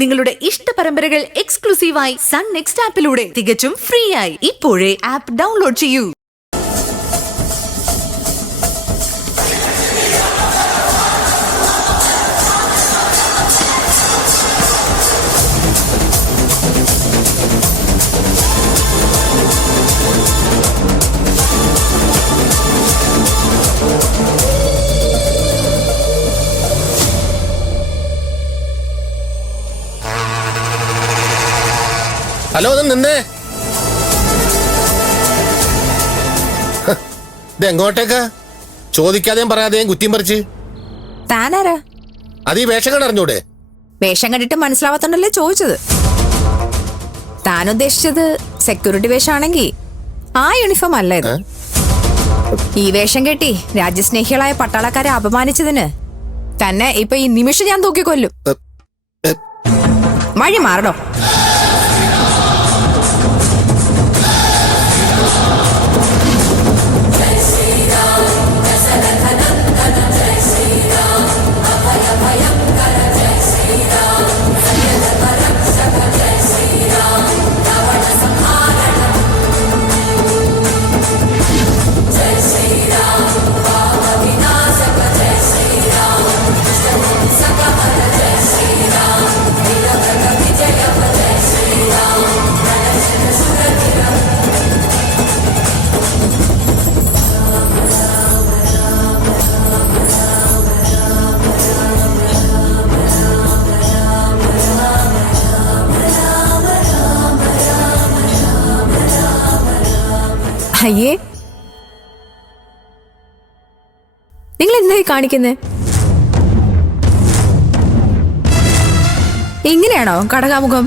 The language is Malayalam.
നിങ്ങളുടെ ഇഷ്ട പരമ്പരകൾ എക്സ്ക്ലൂസീവായി സൺ നെക്സ്റ്റ് ആപ്പിലൂടെ തികച്ചും ഫ്രീ ആയി ഇപ്പോഴേ ആപ്പ് ഡൗൺലോഡ് ചെയ്യൂ. ഹലോ, ഒന്ന് നിന്നേ. ഇതെങ്ങോട്ടേക്കാ? ചോദിക്കാതെയും പറയാതെയും കുറ്റിയും പറിച്ച്. താനാരാ? അത് ഈ വേഷം കണ്ടറിഞ്ഞൂടെ? വേഷം കണ്ടിട്ട് മനസ്സിലാവാത്തോണ്ടല്ലേ ചോദിച്ചത്. താൻ ഉദ്ദേശിച്ചത് സെക്യൂരിറ്റി വേഷമാണെങ്കിൽ ആ യൂണിഫോം അല്ല ഇത്. ഈ വേഷം കെട്ടി രാജ്യസ്നേഹികളായ പട്ടാളക്കാരെ അപമാനിച്ചതിന് തന്നെ ഇപ്പൊ ഈ നിമിഷം ഞാൻ തൂക്കിക്കൊല്ലും. വഴി മാറടോ. അയ്യേ, നിങ്ങൾ എന്തായി കാണിക്കുന്നേ? ഇങ്ങനെയാണോ കടകാമുഖം?